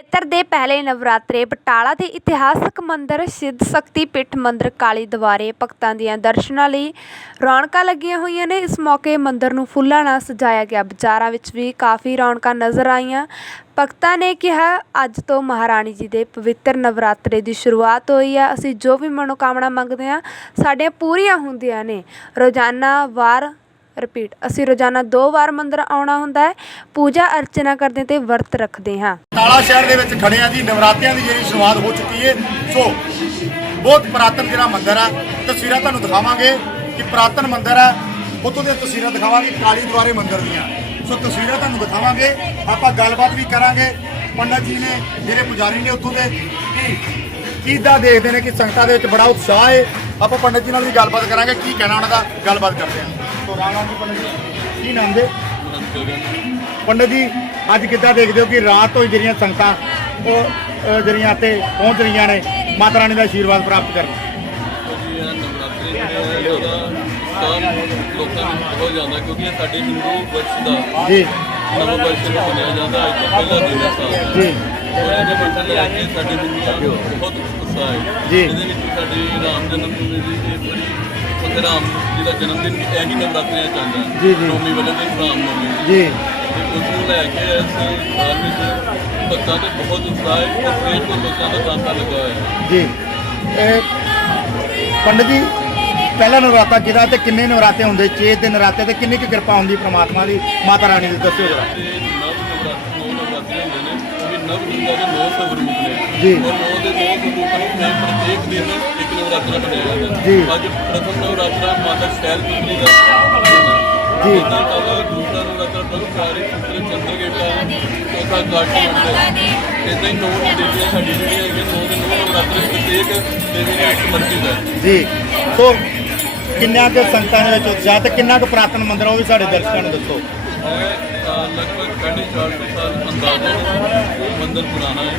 ਖੇਤਰ ਦੇ ਪਹਿਲੇ ਨਵਰਾਤਰੇ ਬਟਾਲਾ ਦੇ ਇਤਿਹਾਸਕ ਮੰਦਿਰ, ਸਿੱਧ ਸ਼ਕਤੀ ਪੀਠ ਮੰਦਿਰ, ਕਾਲੀ ਦੁਆਰੇ ਭਗਤਾਂ ਦੀਆਂ ਦਰਸ਼ਨਾਂ ਲਈ ਰੌਣਕਾਂ ਲੱਗੀਆਂ ਹੋਈਆਂ ਨੇ। ਇਸ ਮੌਕੇ ਮੰਦਿਰ ਨੂੰ ਫੁੱਲਾਂ ਨਾਲ ਸਜਾਇਆ ਗਿਆ। ਬਾਜ਼ਾਰਾਂ ਵਿੱਚ ਵੀ ਕਾਫੀ ਰੌਣਕਾਂ ਨਜ਼ਰ ਆਈਆਂ। ਭਗਤਾਂ ਨੇ ਕਿਹਾ, ਅੱਜ ਤੋਂ ਮਹਾਰਾਣੀ ਜੀ ਦੇ ਪਵਿੱਤਰ ਨਵਰਾਤਰੇ ਦੀ ਸ਼ੁਰੂਆਤ ਹੋਈ ਆ। ਅਸੀਂ ਜੋ ਵੀ ਮਨੋਕਾਮਨਾ ਮੰਗਦੇ ਹਾਂ, ਸਾਡੀਆਂ ਪੂਰੀਆਂ ਹੁੰਦੀਆਂ ਨੇ। ਰੋਜ਼ਾਨਾ ਵਾਰ ਰਿਪੀਟ ਅਸੀਂ ਰੋਜ਼ਾਨਾ ਦੋ ਵਾਰ ਮੰਦਿਰ ਆਉਣਾ ਹੁੰਦਾ ਹੈ। ਪੂਜਾ ਅਰਚਨਾ ਕਰਦੇ ਤੇ ਵਰਤ ਰੱਖਦੇ ਹਾਂ। ਤਾਲਾ ਸ਼ਹਿਰ ਦੇ ਵਿੱਚ ਖੜੇ ਆ ਜੀ। ਨਵਰਾਤਰਿਆਂ ਦੀ ਜਿਹੜੀ ਸ਼ੁਰੂਆਤ ਹੋ ਚੁੱਕੀ ਹੈ। ਸੋ, ਬਹੁਤ ਪੁਰਾਤਨ ਜਿਹੜਾ ਮੰਦਿਰ ਆ, ਤਸਵੀਰਾਂ ਤੁਹਾਨੂੰ ਦਿਖਾਵਾਂਗੇ ਕਿ ਪੁਰਾਤਨ ਮੰਦਿਰ ਆ। ਉੱਥੋਂ ਦੀਆਂ ਤਸਵੀਰਾਂ ਦਿਖਾਵਾਂਗੇ, ਕਾਲੀ ਦੁਆਰੇ ਮੰਦਿਰ ਦੀਆਂ। ਸੋ, ਤਸਵੀਰਾਂ ਤੁਹਾਨੂੰ ਦਿਖਾਵਾਂਗੇ। ਆਪਾਂ ਗੱਲਬਾਤ ਵੀ ਕਰਾਂਗੇ। ਪੰਡਤ ਜੀ ਨੇ ਜਿਹੜੇ ਪੁਜਾਰੀ ਨੇ ਉੱਥੋਂ ਦੇ ਕੀ ਕਿੱਦਾਂ ਦੇਖਦੇ ਨੇ ਕਿ ਸੰਗਤਾਂ ਦੇ ਵਿੱਚ ਬੜਾ ਉਤਸ਼ਾਹ ਹੈ। ਆਪਾਂ ਪੰਡਤ ਜੀ ਨਾਲ ਵੀ ਗੱਲਬਾਤ ਕਰਾਂਗੇ। ਕੀ ਕਹਿਣਾ ਉਹਨਾਂ ਦਾ? ਗੱਲਬਾਤ ਕਰਦੇ ਹਾਂ। ਰਾਮ ਰਾਮ ਜੀ ਪੰਡਤ ਜੀ ਕੀ ਨਾਮ ਦੇ ਪੰਡਤ ਜੀ ਅੱਜ ਕਿੱਦਾਂ ਦੇਖਦੇ ਹੋ ਕਿ ਰਾਤ ਤੋਂ ਹੀ ਜਿਹੜੀਆਂ ਸੰਗਤਾਂ ਉਹ ਜਿਹੜੀਆਂ ਤੇ ਪਹੁੰਚ ਰਹੀਆਂ ਨੇ ਮਾਤਾ ਰਾਣੀ ਦਾ ਆਸ਼ੀਰਵਾਦ ਪ੍ਰਾਪਤ ਕਰਨ? ਲੋਕਾਂ ਵਿੱਚ ਬਹੁਤ ਜ਼ਿਆਦਾ ਕਿਉਂਕਿ ਇਹ ਸਾਡੇ ਹਿੰਦੂ ਵਰਸ਼ ਦਾ ਜੀ। ਨਵਾਂ ਵਰਸ਼ ਨੂੰ ਮੰਨਿਆ ਜਾਂਦਾ ਅੱਜ ਤੋਂ ਪਹਿਲਾ ਦਿਨ ਹੈ ਸਾਲ। ਜੀ। ਉਹਨਾਂ ਦੇ ਮੰਦਰ ਲੈ ਕੇ ਸਾਡੇ ਹਿੰਦੂਆਂ ਨੂੰ ਬਹੁਤ ਉਤਸ਼ਾਹ ਹੈ। ਜੀ। ਇਹਦੇ ਵਿੱਚ ਸਾਡੇ ਰਾਮ ਜਨਮ ਭੂਮੀ ਦੀ ਇਹ ਬੜੀ ਉੱਥੇ ਰਾਮ ਜੀ ਦਾ ਜਨਮ ਦਿਨ ਇਹ ਹੀ ਨਵਰਾਤਰਿਆਂ ਚ ਆਉਂਦਾ ਹੈ। ਜੀ, ਜੀ। ਨੌਮੀ ਵਾਲੇ ਦਿਨ ਰਾਮ ਨੌਮੀ ਜੀ। ਤੇ ਉਸ ਨੂੰ ਲੈ ਕੇ ਅਸੀਂ ਸਾਲ ਵਿੱਚ ਭਗਤਾਂ ਦੇ ਬਹੁਤ ਉਤਸ਼ਾਹ ਹੈ ਤੇ ਸਵੇਰ ਤੋਂ ਲੋਕਾਂ ਦਾ ਤਾਂਤਾ ਲੱਗਾ ਹੋਇਆ ਹੈ। ਜੀ। ਇਹ ਪੰਡਤ ਜੀ ਪਹਿਲਾ ਨਵਰਾਤਾ ਕਿਹਦਾ ਤੇ ਕਿੰਨੇ ਨਵਰਾਤੇ ਹੁੰਦੇ? 6 ਦਿਨ ਨਵਰਾਤੇ ਤੇ ਕਿੰਨੀ ਕੁ ਕਿਰਪਾ ਹੁੰਦੀ ਪ੍ਰਮਾਤਮਾ ਦੀ? ਮਾਤਾ ਰਾਣੀ ਦੀ ਦੱਸਿਓ ਜਰਾ। ਤੇ ਨਵ ਨਵਰਾਤਰੇ ਨਵ ਦੁਰਗਾ ਦੇ ਨੌ ਸਵਰੂਪ ਨੇ। ਜੀ। ਔਰ ਨੌ ਦੇ ਨੌ ਸਰੂਪਾਂ ਨੂੰ ਮੈਂ ਪ੍ਰਤੇਕ ਦਿਨ ਇੱਕ ਨਵਰਾਤਰਾ ਬਣਾਇਆ ਜਾਂਦਾ। ਜੀ। ਅੱਜ ਪ੍ਰਥਮ ਨਵਰਾਤਰਾ ਮਾਤਾ ਸ਼ੈਲ ਪੁੱਤਰੀ ਦਾ ਦਿਨ ਹੈ। ਜੀ। ਇਹਦੇ ਨਾਲ ਦੂਸਰਾ ਨਵਰਾਤਰਾ ਬਲਕਾਰੀ ਪੁੱਤਰ ਚੰਦਰਗੇਟਾ ਚੌਥਾ ਕਾਟੀ ਮੰਦਰ ਇਦਾਂ ਹੀ ਨੌ ਦੇਵੀਆਂ ਸਾਡੀ ਜਿਹੜੀਆਂ ਹੈਗੀਆਂ ਨੌ ਦੇ ਨੌ ਨਵਰਾਤਰੇ ਪ੍ਰਤੇਕ ਦੇਵੀ ਨੇ ਇੱਕ ਸਮਰਪਿਤ ਹੈ ਜੀ। ਸੋ ਕਿੰਨਾ ਕੁ ਸੰਗਤਾਂ ਦੇ ਵਿੱਚ ਉਤਸ਼ਾਹ ਤੇ ਕਿੰਨਾ ਕੁ ਪੁਰਾਤਨ ਮੰਦਿਰ ਆ ਉਹ ਵੀ ਸਾਡੇ ਦਰਸ਼ਕਾਂ ਨੂੰ ਦੱਸੋ। ਇਹ ਅ, ਲਗਭਗ 450 ਸਾਲ ਅੰਦਾਜ਼ਨ ਮੰਦਰ ਪੁਰਾਣਾ ਹੈ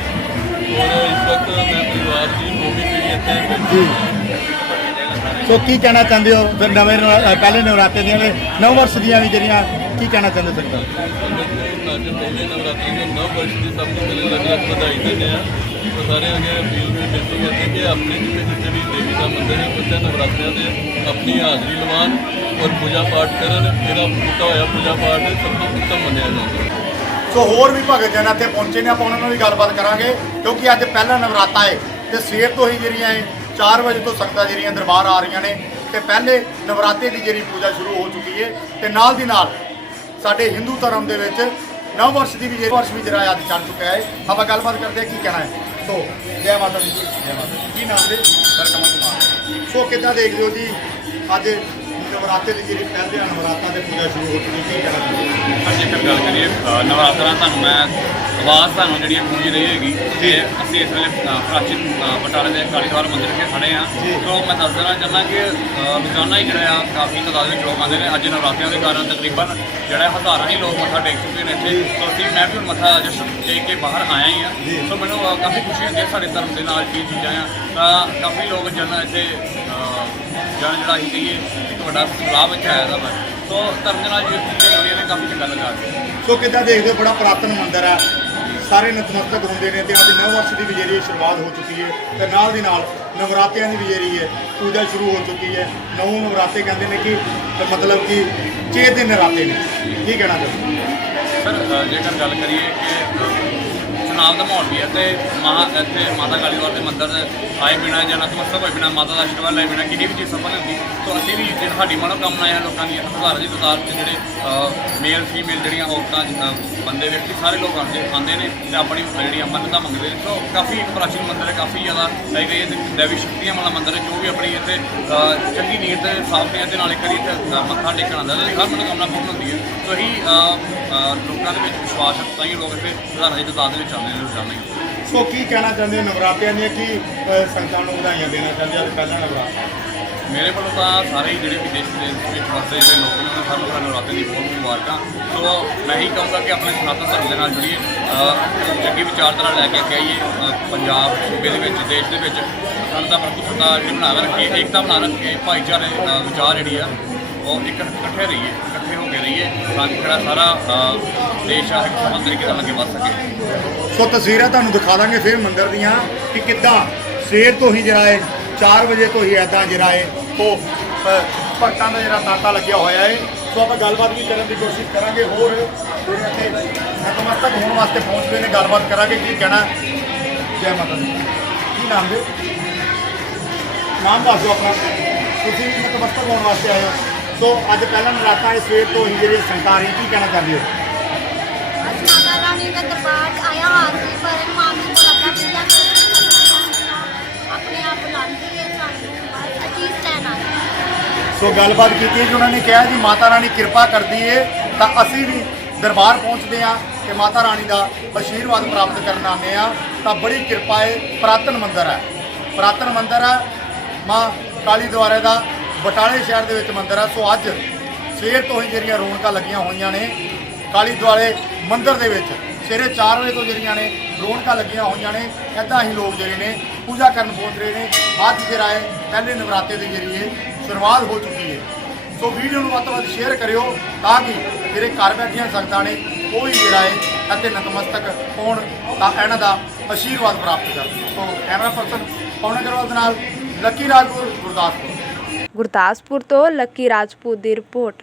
ਔਰ ਇਸ ਵਕਤ ਮੈਂ ਪਰਿਵਾਰ ਦੀ ਨੌਵੀਂ ਪੀੜ੍ਹੀ ਇੱਥੇ ਬੈਠੀ ਜੀ। ਹਾਂ। ਸੋ ਕੀ ਕਹਿਣਾ ਚਾਹੁੰਦੇ ਹੋ ਫਿਰ ਨਵੇਂ ਪਹਿਲੇ ਨਵਰਾਤੇ ਦੀਆਂ ਤੇ ਨਵ ਵਰਸ਼ ਦੀਆਂ ਵੀ ਜਿਹੜੀਆਂ ਕੀ ਕਹਿਣਾ ਚਾਹੁੰਦੇ ਨੂੰ ਅੱਜ ਪਹਿਲੇ ਨਵਰਾਤਰੀ ਦੇ ਨਵ ਵਰਸ਼ ਦੀ ਸਭ ਤੋਂ ਪਹਿਲੇ ਲੱਗ ਲੱਗ ਵਧਾਈ ਦਿੰਦੇ ਆ ਤਾਂ ਸਾਰੇ ਅੱਗੇ ਅਪੀਲ ਵੀ ਬੇਨਤੀ ਕਰਦੇ ਕਿ ਆਪਣੇ ਜਿੱਥੇ ਜਿੱਥੇ ਵੀ ਦੇਵੀ ਦਾ ਮੰਦਿਰ ਹੈ ਉੱਥੇ ਨਵਰਾਤਰਿਆਂ ਦੇ ਆਪਣੀ ਹਾਜ਼ਰੀ ਲਵਾਉਣ ਔਰ ਪੂਜਾ ਪਾਠ ਕਰਨ ਇਹਦਾ ਕੀਤਾ ਹੋਇਆ ਪੂਜਾ ਪਾਠ ਸਭ ਤੋਂ ਉੱਤਮ ਮੰਨਿਆ ਜਾਂਦਾ। ਹੈ ਸੋ ਹੋਰ ਵੀ ਭਗਤ ਜਨ ਇੱਥੇ ਪਹੁੰਚੇ ਨੇ ਆਪਾਂ ਉਹਨਾਂ ਨਾਲ ਵੀ ਗੱਲਬਾਤ ਕਰਾਂਗੇ ਕਿਉਂਕਿ ਅੱਜ ਪਹਿਲਾ ਨਵਰਾਤਾ ਹੈ ਤੇ ਸਵੇਰ ਤੋਂ ਹੀ ਜਿਹੜੀਆਂ ਇਹ 4 ਵਜੇ ਤੋਂ ਸੰਗਤਾਂ ਜਿਹੜੀਆਂ ਦਰਬਾਰ ਆ ਰਹੀਆਂ ਨੇ ਤੇ ਪਹਿਲੇ ਨਵਰਾਤੇ ਦੀ ਜਿਹੜੀ ਪੂਜਾ ਸ਼ੁਰੂ ਹੋ ਚੁੱਕੀ ਹੈ ਤੇ ਨਾਲ ਦੀ ਨਾਲ ਸਾਡੇ ਹਿੰਦੂ ਧਰਮ ਦੇ ਵਿੱਚ ਨਵ ਵਰਸ਼ ਦੀ ਵੀ ਜਿਹੜੀ ਵਰਸ਼ ਵੀ ਜਿਹੜਾ ਅੱਜ ਚੱਲ ਚੁੱਕਿਆ ਹੈ ਆਪਾਂ ਗੱਲਬਾਤ ਕਰਦੇ ਹਾਂ ਕੀ ਕਹਿਣਾ ਹੈ ਸੋ ਜੈ ਮਾਤਾ ਦੀ ਜੀ ਜੈ ਮਾਤਾ ਦੀ। ਕੀ ਨਾਮ ਦੇ ਸਰ ਕਮਲ ਕੁਮਾਰ ਸੋ ਕਿੱਦਾਂ ਦੇਖਦੇ ਹੋ ਜੀ ਅੱਜ ਨਵਰਾਤੇ ਦੀ ਜਿਹੜੀ ਪਹਿਲੇ ਨਵਰਾਤਾ ਤੇ ਪੂਜਾ ਸ਼ੁਰੂ ਹੋ ਚੁੱਕੀ ਕੀ ਕਹਿਣਾ ਹੋ? ਅੱਜ ਜੇਕਰ ਗੱਲ ਕਰੀਏ ਨਵਰਾਤਰਾ ਤੁਹਾਨੂੰ ਮੈਂ ਆਵਾਜ਼ ਤੁਹਾਨੂੰ ਜਿਹੜੀ ਹੈ ਪੂਰੀ ਰਹੀ ਹੈਗੀ। ਤੇ ਅਸੀਂ ਇਸ ਵੇਲੇ ਪ੍ਰਾਚੀਨ ਬਟਾਲੇ ਦੇ ਕਾਲੀਦਵਾਰ ਮੰਦਿਰ ਵਿਖੇ ਖੜੇ ਆ। ਤੋਂ ਮੈਂ ਦੱਸ ਦੇਣਾ ਚਾਹੁੰਦਾ ਕਿ ਰੋਜ਼ਾਨਾ ਹੀ ਜਿਹੜਾ ਆ ਕਾਫੀ ਤਾਦਾਦ ਵਿੱਚ ਲੋਕ ਆਉਂਦੇ ਨੇ। ਅੱਜ ਨਵਰਾਤਰਿਆਂ ਦੇ ਕਾਰਨ ਤਕਰੀਬਨ ਜਿਹੜਾ ਹਜ਼ਾਰਾਂ ਹੀ ਲੋਕ ਮੱਥਾ ਟੇਕ ਚੁੱਕੇ ਨੇ ਇੱਥੇ। ਤੋਂ ਅਸੀਂ ਮੈਂ ਵੀ ਮੱਥਾ ਜਸਟ ਟੇਕ ਕੇ ਬਾਹਰ ਆਇਆ ਹੀ ਆ ਸੋ ਮੈਨੂੰ ਕਾਫੀ ਖੁਸ਼ੀ ਹੁੰਦੀ ਹੈ ਸਾਡੇ ਧਰਮ ਦੇ ਨਾਲ ਕੀ ਚੀਜ਼ਾਂ ਆ ਤਾਂ ਕਾਫੀ ਲੋਕ ਜਨ ਇੱਥੇ ਜਨ ਜਿਹੜਾ ਅਸੀਂ ਕਹੀਏ ਇੱਕ ਵੱਡਾ ਲਾਭ ਵਿੱਚ ਆਇਆ ਦਾ ਵਾ। ਸੋ ਧਰਮ ਦੇ ਨਾਲ ਚੀਜ਼ਾਂ ਜੁੜੀਆਂ ਨੇ ਕਾਫੀ ਚੰਗਾ ਲੱਗਾ ਸੋ ਕਿੱਦਾਂ ਦੇਖਦੇ ਹੋ ਬੜਾ ਪੁਰਾਤਨ ਮੰਦਿਰ ਹੈ। ਸਾਰੇ ਨਤਮਸਤਕ ਹੁੰਦੇ ਨੇ ਤੇ ਅੱਜ ਨਵ ਵਰਸ਼ ਦੀ ਵੀ ਜਿਹੜੀ ਸ਼ੁਰੂਆਤ ਹੋ ਚੁੱਕੀ ਹੈ ਤੇ ਨਾਲ ਦੀ ਨਾਲ ਨਵਰਾਤਿਆਂ ਦੀ ਵੀ ਜਿਹੜੀ ਹੈ ਪੂਜਾ ਸ਼ੁਰੂ ਹੋ ਚੁੱਕੀ ਹੈ। ਨੌ ਨਵਰਾਤੇ ਕਹਿੰਦੇ ਨੇ ਕਿ ਮਤਲਬ ਕਿ 6 ਦਿਨ ਨਰਾਤੇ ਨੇ। ਕੀ ਕਹਿਣਾ ਚਾਹੁੰਦੇ ਸਰ ਜੇਕਰ ਗੱਲ ਕਰੀਏ ਕਿ ਅ, ਦਾ ਮਾਹੌਲ ਵੀ ਹੈ ਤੇ ਮਹਾ ਇੱਥੇ ਮਾਤਾ ਕਾਲੀਵਾਰ ਦੇ ਮੰਦਿਰ ਦੇ ਆਏ ਬਿਨਾ ਜਾਂ ਨਤਮਸਤਕ ਹੋਏ ਬਿਨਾ ਮਾਤਾ ਦਾ ਆਸ਼ੀਰਵਾਦ ਲੈ ਬਿਨਾ ਕਿਹੜੀ ਵੀ ਚੀਜ਼ ਸਫਲ ਨਹੀਂ ਹੁੰਦੀ। ਤੋਂ ਅਸੀਂ ਵੀ ਜਿਹੜੀ ਸਾਡੀ ਮਨੋਕਾਮਨਾ ਹੈ ਲੋਕਾਂ ਦੀਆਂ ਹਜ਼ਾਰਾਂ ਦੀ ਤਾਦਾਦ 'ਚ ਜਿਹੜੇ ਮੇਲ ਫੀਮੇਲ ਜਿਹੜੀਆਂ ਔਰਤਾਂ ਜਿੱਦਾਂ ਬੰਦੇ ਵਿਅਕਤੀ ਸਾਰੇ ਲੋਕ ਆਉਂਦੇ ਆਉਂਦੇ ਨੇ ਤੇ ਆਪਣੀ ਜਿਹੜੀਆਂ ਮੰਨਤਾਂ ਮੰਗਦੇ ਨੇ। ਤੋਂ ਕਾਫੀ ਪ੍ਰਾਚੀਨ ਮੰਦਿਰ ਹੈ ਕਾਫੀ ਜ਼ਿਆਦਾ ਲਾਈਕ ਇਹ ਤੇ ਦੇਵੀ ਸ਼ਕਤੀਆਂ ਵਾਲਾ ਮੰਦਿਰ ਹੈ ਜੋ ਵੀ ਆਪਣੀ ਇੱਥੇ ਚੰਗੀ ਨੀਅਤ ਦੇ ਸਾਫ਼ ਨੀਅਤ ਦੇ ਨਾਲ ਇੱਕ ਵਾਰੀ ਇੱਥੇ ਮੱਥਾ ਟੇਕਣ ਆਉਂਦਾ ਤੇ ਹਰ ਮਨੋਕਾਮਨਾ ਪੂਰਨ ਹੁੰਦੀ ਹੈ। ਸੋ ਹੀ ਲੋਕਾਂ ਦੇ ਵਿੱਚ ਵਿਸ਼ਵਾਸ ਹੈ ਤਾਂ ਹੀ ਲੋਕ ਇੱਥੇ ਹਜ਼ਾਰਾਂ ਦੀ ਤਾਦਾਦ ਵਿੱਚ ਆਉਂਦੇ ਨੇ ਰੋਜ਼ਾਨਾ ਹੀ ਸੋ ਕੀ ਕਹਿਣਾ ਚਾਹੁੰਦੇ ਹੋ ਨਵਰਾਤਿਆਂ ਦੀਆਂ? ਕੀ ਅ, ਸੰਗਤਾਂ ਨੂੰ ਵਧਾਈਆਂ ਦੇਣਾ ਚਾਹੁੰਦੇ ਹੋ ਅੱਜ ਪਹਿਲਾ ਨਵਰਾਤਾ ਮੇਰੇ ਵੱਲੋਂ ਤਾਂ ਸਾਰੇ ਹੀ ਜਿਹੜੇ ਵਿਦੇਸ਼ ਦੇ ਵਿੱਚ ਵਸਦੇ ਜਿਹੜੇ ਲੋਕ ਨੇ ਉਹਨਾਂ ਸਾਨੂੰ ਸਾਨੂੰ ਨਵਰਾਤਰੇ ਦੀ ਬਹੁਤ ਮੁਬਾਰਕਾਂ। ਸੋ ਮੈਂ ਹੀ ਕਹੂੰਗਾ ਕਿ ਆਪਣੇ ਸਨਾਤਨ ਧਰਮ ਦੇ ਨਾਲ ਜੁੜੀਏ ਅਹ ਚੰਗੀ ਵਿਚਾਰਧਾਰਾ ਲੈ ਕੇ ਅੱਗੇ ਆਈਏ ਅਹ ਪੰਜਾਬ ਸੂਬੇ ਦੇ ਵਿੱਚ ਦੇਸ਼ ਦੇ ਵਿੱਚ ਸਾਨੂੰ ਤਾਂ ਪ੍ਰਭੂ ਸੱਤਾ ਜਿਹੜੀ ਬਣਾ ਕੇ ਰੱਖੀਏ ਏਕਤਾ ਬਣਾ ਰੱਖੀਏ ਭਾਈਚਾਰੇ ਦਾ ਵਿਚਾਰ ਜਿਹੜੀ ਆ ਉਹ ਇੱਕ ਇਕੱਠੇ ਰਹੀਏ ਇਕੱਠੇ ਹੋ ਕੇ ਰਹੀਏ ਤਾਂ ਕਿ ਜਿਹੜਾ ਸਾਰਾ ਅ, ਦੇਸ਼ ਆ ਇੱਕ ਸਮਾਨ ਤਰੀਕੇ ਨਾਲ ਅੱਗੇ ਵੱਧ ਸਕੇ। ਸੋ ਤਸਵੀਰਾਂ ਤੁਹਾਨੂੰ ਦਿਖਾ ਦਾਂਗੇ ਫਿਰ ਮੰਦਿਰ ਦੀਆਂ ਕਿ ਕਿੱਦਾਂ ਸਵੇਰ ਤੋਂ ਹੀ ਜਿਹੜਾ ਹੈ 4 ਵਜੇ ਤੋਂ ਹੀ ਐਦਾਂ ਜਿਹੜਾ ਹੈ ਉਹ ਅ, ਭਗਤਾਂ ਦਾ ਜਿਹੜਾ ਤਾਂਤਾ ਲੱਗਿਆ ਹੋਇਆ ਹੈ ਸੋ ਆਪਾਂ ਗੱਲਬਾਤ ਵੀ ਕਰਨ ਦੀ ਕੋਸ਼ਿਸ਼ ਕਰਾਂਗੇ। ਹੋਰ ਜਿਹੜੇ ਇੱਥੇ ਨਤਮਸਤਕ ਹੋਣ ਵਾਸਤੇ ਪਹੁੰਚਦੇ ਨੇ ਗੱਲਬਾਤ ਕਰਾਂਗੇ ਕੀ ਕਹਿਣਾ। ਜੈ ਮਾਤਾ ਦੀ। ਕੀ ਨਾਮ ਦੇ ਨਾਮ ਦੱਸ ਦਿਓ ਆਪਣਾ। ਤੁਸੀਂ ਵੀ ਨਤਮਸਤਕ ਹੋਣ ਵਾਸਤੇ ਆਏ ਹੋ। ਸੋ ਅੱਜ ਪਹਿਲਾਂ ਨਰਾਤਾ ਹੈ ਸਵੇਰ ਤੋਂ ਹੀ ਜਿਹੜੇ ਸੰਤਾਰੀ ਕੀ ਕਹਿਣਾ ਚਾਹੁੰਦੇ ਹੋ? ਸੋ ਗੱਲਬਾਤ ਕੀਤੀ ਹੈ ਜੀ ਉਹਨਾਂ ਨੇ ਕਿਹਾ ਜੀ ਮਾਤਾ ਰਾਣੀ ਕਿਰਪਾ ਕਰਦੀ ਏ ਤਾਂ ਅਸੀਂ ਵੀ ਦਰਬਾਰ ਪਹੁੰਚਦੇ ਆ ਤੇ ਮਾਤਾ ਰਾਣੀ ਦਾ ਆਸ਼ੀਰਵਾਦ ਪ੍ਰਾਪਤ ਕਰਨ ਆਨੇ ਆ ਤਾਂ ਬੜੀ ਕਿਰਪਾ ਏ ਪ੍ਰਾਤਨ ਮੰਦਰ ਹੈ। ਪ੍ਰਾਤਨ ਮੰਦਰ ਹੈ ਮਾਂ ਕਾਲੀ ਦੁਆਰੇ ਦਾ ਬਟਾਲੇ ਸ਼ਹਿਰ ਦੇ ਵਿੱਚ ਮੰਦਿਰ ਆ। ਸੋ ਅੱਜ ਸਵੇਰ ਤੋਂ ਹੀ ਜਿਹੜੀਆਂ ਰੌਣਕਾਂ ਲੱਗੀਆਂ ਹੋਈਆਂ ਨੇ ਕਾਲੀ ਦੁਆਲੇ ਮੰਦਿਰ ਦੇ ਵਿੱਚ। ਸਵੇਰੇ 4 ਵਜੇ ਤੋਂ ਜਿਹੜੀਆਂ ਨੇ ਰੌਣਕਾਂ ਲੱਗੀਆਂ ਹੋਈਆਂ ਨੇ ਇੱਦਾਂ ਹੀ ਲੋਕ ਜਿਹੜੇ ਨੇ ਪੂਜਾ ਕਰਨ ਪਹੁੰਚ ਰਹੇ ਨੇ। ਅੱਜ ਜਿਹੜਾ ਹੈ ਪਹਿਲੇ ਨਵਰਾਤੇ ਦੇ ਜ਼ਰੀਏ ਸ਼ੁਰੂਆਤ ਹੋ ਚੁੱਕੀ ਹੈ। ਸੋ ਵੀਡੀਓ ਨੂੰ ਵੱਧ ਤੋਂ ਵੱਧ ਸ਼ੇਅਰ ਕਰਿਓ ਤਾਂ ਕਿ ਮੇਰੇ ਘਰ ਬੈਠੀਆਂ ਸੰਗਤਾਂ ਨੇ, ਉਹ ਵੀ ਜਿਹੜਾ ਹੈ ਅਤੇ ਨਤਮਸਤਕ ਹੋਣ ਤਾਂ ਇਹਨਾਂ ਦਾ ਆਸ਼ੀਰਵਾਦ ਪ੍ਰਾਪਤ ਕਰਨ। So camera person Pawan Agarwal ਦੇ ਨਾਲ ਲੱਕੀ ਰਾਜਪੁਰ ਗੁਰਦਾਸਪੁਰ। ਗੁਰਦਾਸਪੁਰ ਤੋਂ ਲੱਕੀ ਰਾਜਪੂਤ ਦੀ ਰਿਪੋਰਟ।